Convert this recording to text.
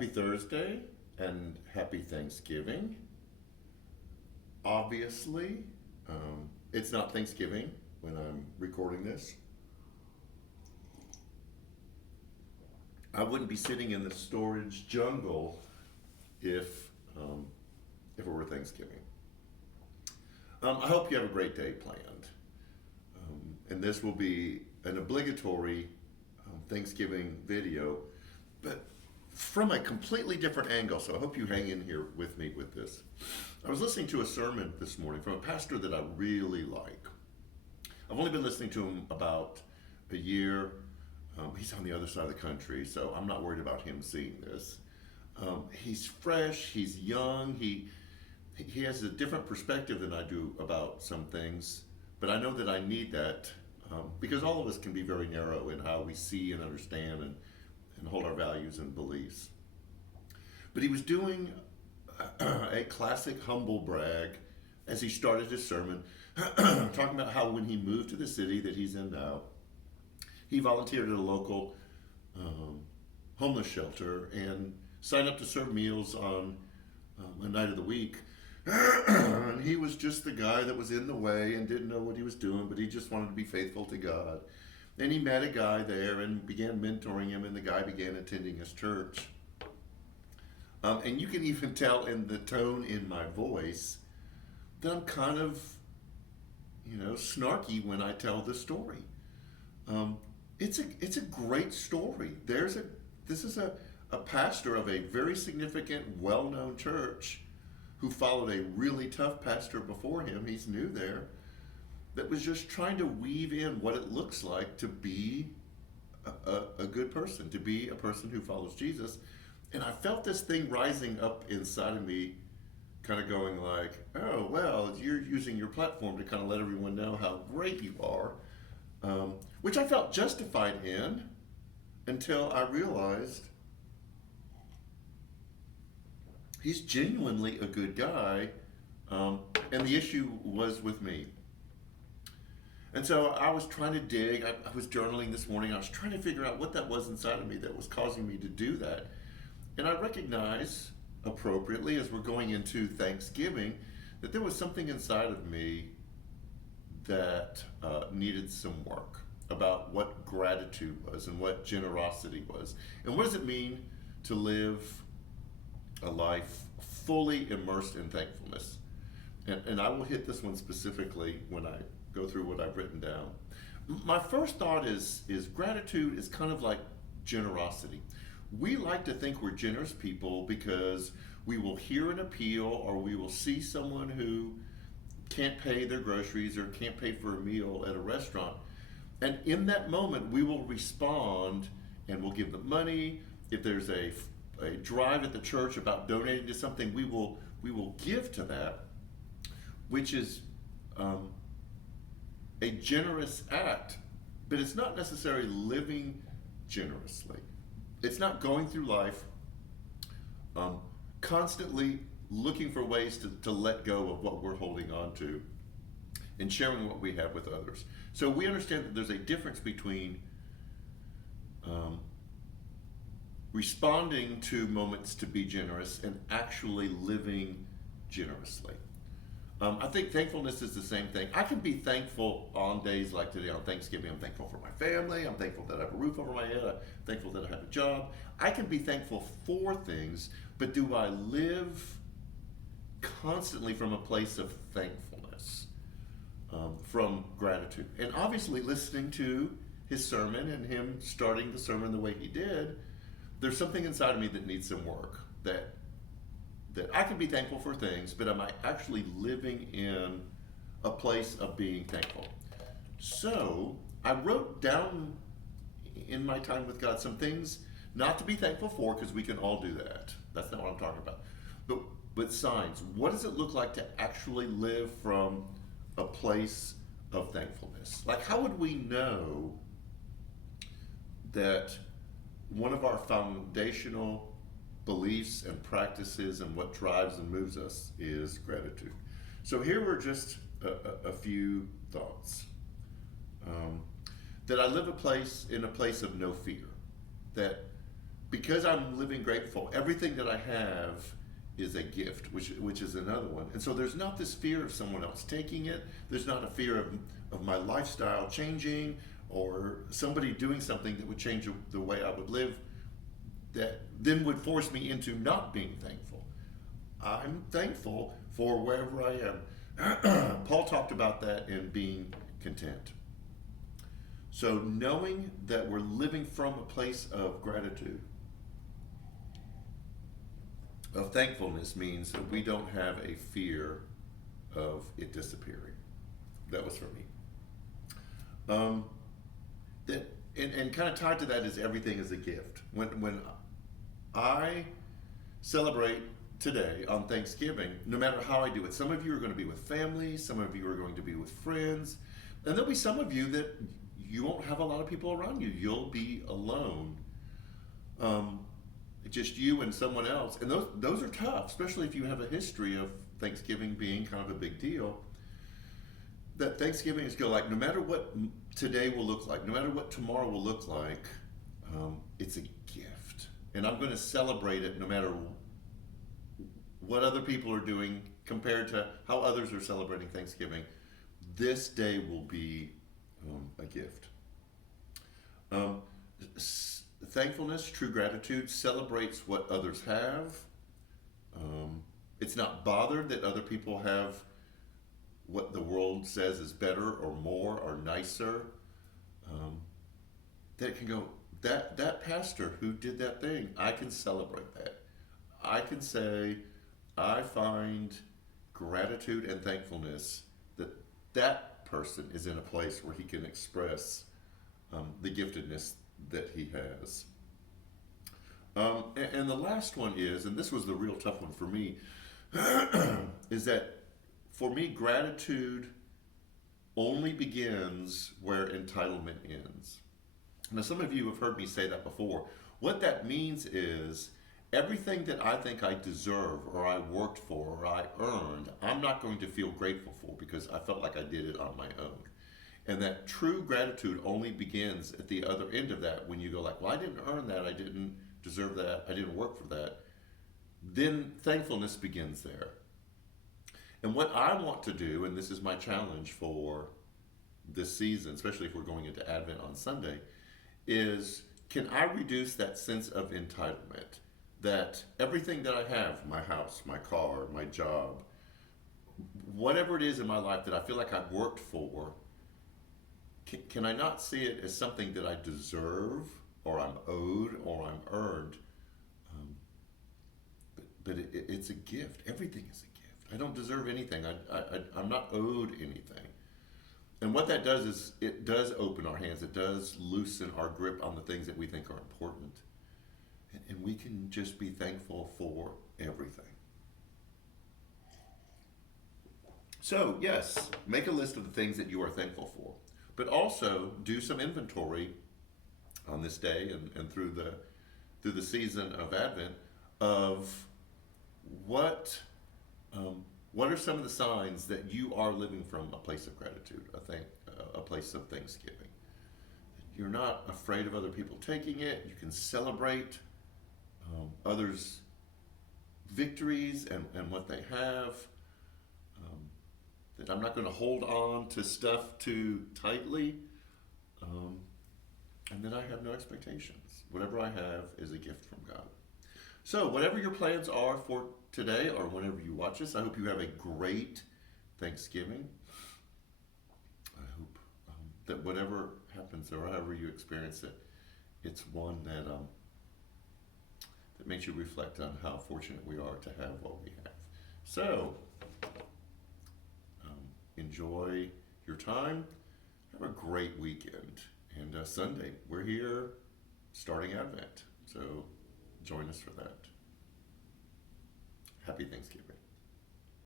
Happy Thursday and happy Thanksgiving. Obviously, it's not Thanksgiving when I'm recording this. I wouldn't be sitting in the storage jungle if if it were Thanksgiving. I hope you have a great day planned, and this will be an obligatory Thanksgiving video, but from a completely different angle. So I hope you hang in here with me with this. I was listening to a sermon this morning from a pastor that I really like. I've only been listening to him about a year. He's on the other side of the country, so I'm not worried about him seeing this. He's fresh, he's young, he has a different perspective than I do about some things, but I know that I need that because all of us can be very narrow in how we see and understand and hold our values and beliefs. But he was doing a classic humble brag as he started his sermon, talking about how when he moved to the city that he's in now, he volunteered at a local homeless shelter and signed up to serve meals on a night of the week. And he was just the guy that was in the way and didn't know what he was doing, but he just wanted to be faithful to God. And he met a guy there and began mentoring him, and the guy began attending his church. And you can even tell in the tone in my voice that I'm kind of, snarky when I tell the story. It's a great story. This is a pastor of a very significant, well-known church who followed a really tough pastor before him. He's new there. That was just trying to weave in what it looks like to be a good person, to be a person who follows Jesus. And I felt this thing rising up inside of me, kind of going like, oh, well, you're using your platform to kind of let everyone know how great you are, which I felt justified in until I realized he's genuinely a good guy, and the issue was with me. And so I was trying to dig. I was journaling this morning. I was trying to figure out what that was inside of me that was causing me to do that. And I recognize appropriately as we're going into Thanksgiving that there was something inside of me that needed some work about what gratitude was and what generosity was. And what does it mean to live a life fully immersed in thankfulness? And I will hit this one specifically when I go through what I've written down. My first thought is gratitude is kind of like generosity. We like to think we're generous people because we will hear an appeal or we will see someone who can't pay their groceries or can't pay for a meal at a restaurant. And in that moment, we will respond and we'll give them money. If there's a drive at the church about donating to something, we will give to that, which is a generous act, but it's not necessarily living generously. It's not going through life constantly looking for ways to let go of what we're holding on to and sharing what we have with others. So we understand that there's a difference between responding to moments to be generous and actually living generously. I think thankfulness is the same thing. I can be thankful on days like today on Thanksgiving. I'm thankful for my family. I'm thankful that I have a roof over my head. I'm thankful that I have a job. I can be thankful for things, but do I live constantly from a place of thankfulness, from gratitude? And obviously listening to his sermon and him starting the sermon the way he did, there's something inside of me that needs some work, that I can be thankful for things, but am I actually living in a place of being thankful? So I wrote down in my time with God some things not to be thankful for, because we can all do that. That's not what I'm talking about. But signs. What does it look like to actually live from a place of thankfulness? Like, how would we know that one of our foundational beliefs and practices and what drives and moves us is gratitude? So here were just a few thoughts. That I live in a place of no fear. That because I'm living grateful, everything that I have is a gift, which is another one. And so there's not this fear of someone else taking it. There's not a fear of my lifestyle changing or somebody doing something that would change the way I would live that then would force me into not being thankful. I'm thankful for wherever I am. Paul talked about that in being content. So knowing that we're living from a place of gratitude, of thankfulness, means that we don't have a fear of it disappearing. That was for me. That and kind of tied to that is everything is a gift. When I celebrate today on Thanksgiving, no matter how I do it, some of you are going to be with family, some of you are going to be with friends, and there'll be some of you that you won't have a lot of people around you. You'll be alone. Just you and someone else. And those are tough, especially if you have a history of Thanksgiving being kind of a big deal. That Thanksgiving is going like, no matter what today will look like, no matter what tomorrow will look like, it's a gift. And I'm going to celebrate it no matter what other people are doing compared to how others are celebrating Thanksgiving. This day will be a gift. Thankfulness, true gratitude, celebrates what others have. It's not bothered that other people have what the world says is better or more or nicer. That it can go, that pastor who did that thing, I can celebrate that. I can say, I find gratitude and thankfulness that that person is in a place where he can express the giftedness that he has. And the last one is, and this was the real tough one for me, is that for me, gratitude only begins where entitlement ends. Now, some of you have heard me say that before. What that means is everything that I think I deserve or I worked for or I earned, I'm not going to feel grateful for because I felt like I did it on my own. And that true gratitude only begins at the other end of that when you go like, well, I didn't earn that, I didn't deserve that, I didn't work for that. Then thankfulness begins there. And what I want to do, and this is my challenge for this season, especially if we're going into Advent on Sunday, is can I reduce that sense of entitlement? That everything that I have, my house, my car, my job, whatever it is in my life that I feel like I've worked for, can I not see it as something that I deserve or I'm owed or I'm earned? But it's a gift. Everything is a gift. I don't deserve anything. I'm not owed anything. And what that does is it does open our hands. It does loosen our grip on the things that we think are important. And we can just be thankful for everything. So, yes, make a list of the things that you are thankful for. But also do some inventory on this day and through the season of Advent of what are some of the signs that you are living from a place of gratitude, a place of thanksgiving. You're not afraid of other people taking it. You can celebrate others' victories and what they have. That I'm not going to hold on to stuff too tightly. And then I have no expectations. Whatever I have is a gift from God. So whatever your plans are for today or whenever you watch this, I hope you have a great Thanksgiving. I hope that whatever happens or however you experience it, it's one that makes you reflect on how fortunate we are to have what we have. So enjoy your time. Have a great weekend. And Sunday, we're here starting Advent. So join us for that. Happy Thanksgiving.